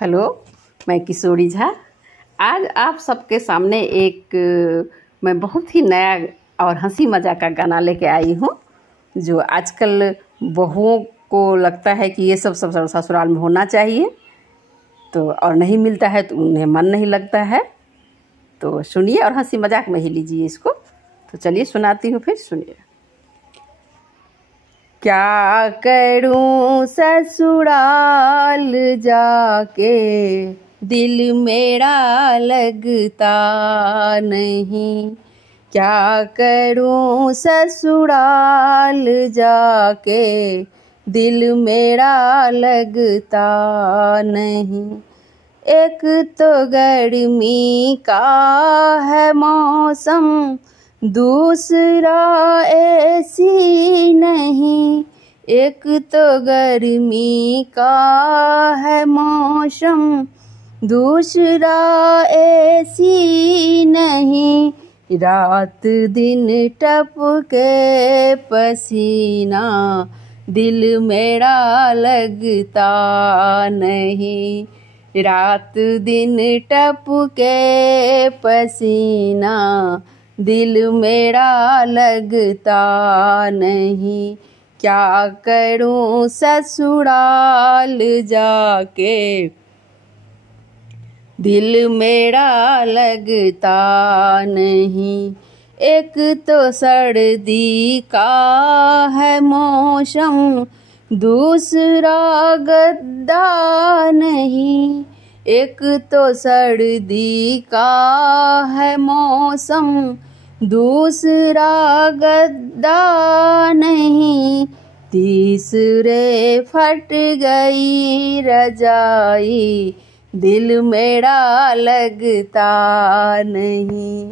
Hello, मैं किशोरी झा। आज आप सबके सामने मैं बहुत ही नया और हंसी मजाक का गाना लेके आई हूँ, जो आजकल बहुओं को लगता है कि ये सब ससुराल में होना चाहिए, तो और नहीं मिलता है तो उन्हें मन नहीं लगता है। तो सुनिए और हंसी मजाक में ही लीजिए इसको। तो चलिए सुनाती हूँ, फिर सुनिए। क्या करूं ससुराल जाके, दिल मेरा लगता नहीं। क्या करूं ससुराल जाके, दिल मेरा लगता नहीं। एक तो गर्मी का है मौसम, दूसरा ऐसी नहीं। एक तो गर्मी का है मौसम, दूसरा ऐसी नहीं। रात दिन टपके पसीना, दिल मेरा लगता नहीं। रात दिन टपके पसीना, दिल मेरा लगता नहीं। क्या करूं ससुराल जाके, दिल मेरा लगता नहीं। एक तो सर्दी का है मौसम, दूसरा गद्दा नहीं। एक तो सर्दी का है मौसम, दूसरा गद्दा नहीं। तीसरे फट गई रजाई, दिल मेरा लगता नहीं।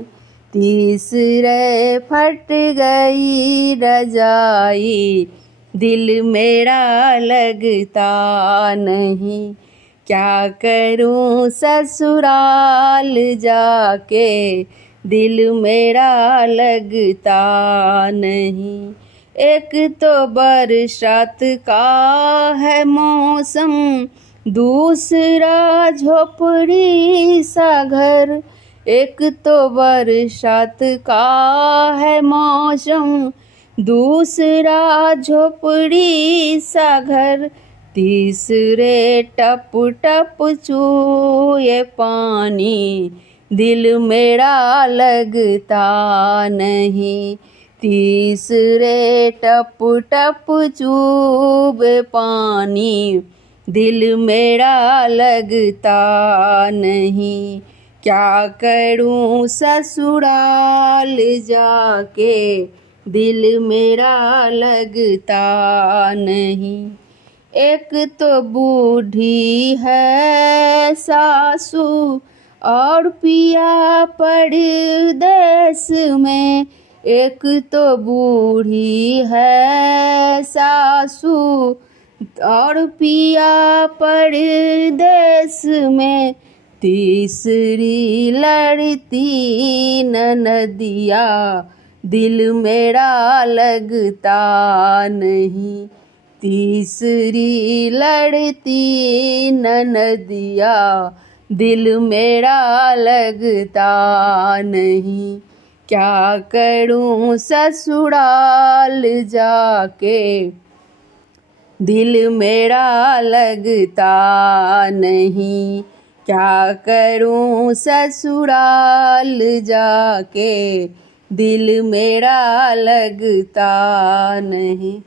तीसरे फट गई रजाई, दिल मेरा लगता नहीं। क्या करूं ससुराल जाके, दिल मेरा लगता नहीं। एक तो बरसात का है मौसम, दूसरा झोपड़ी सा घर। एक तो बरसात का है मौसम, दूसरा झोपड़ी सा घर। तीसरे टप टप चूए पानी, दिल मेरा लगता नहीं। तीसरे टप टप चूबे पानी, दिल मेरा लगता नहीं। क्या करूं ससुराल जाके, दिल मेरा लगता नहीं। एक तो बूढ़ी है सासू, और पिया परदेस में। एक तो बूढ़ी है सासू, और पिया परदेस में। तीसरी लड़ती ननदिया, दिल मेरा लगता नहीं। तीसरी लड़ती ननदिया, दिल मेरा लगता नहीं। क्या करूं ससुराल जाके, दिल मेरा लगता नहीं। क्या करूं ससुराल जाके, दिल मेरा लगता नहीं।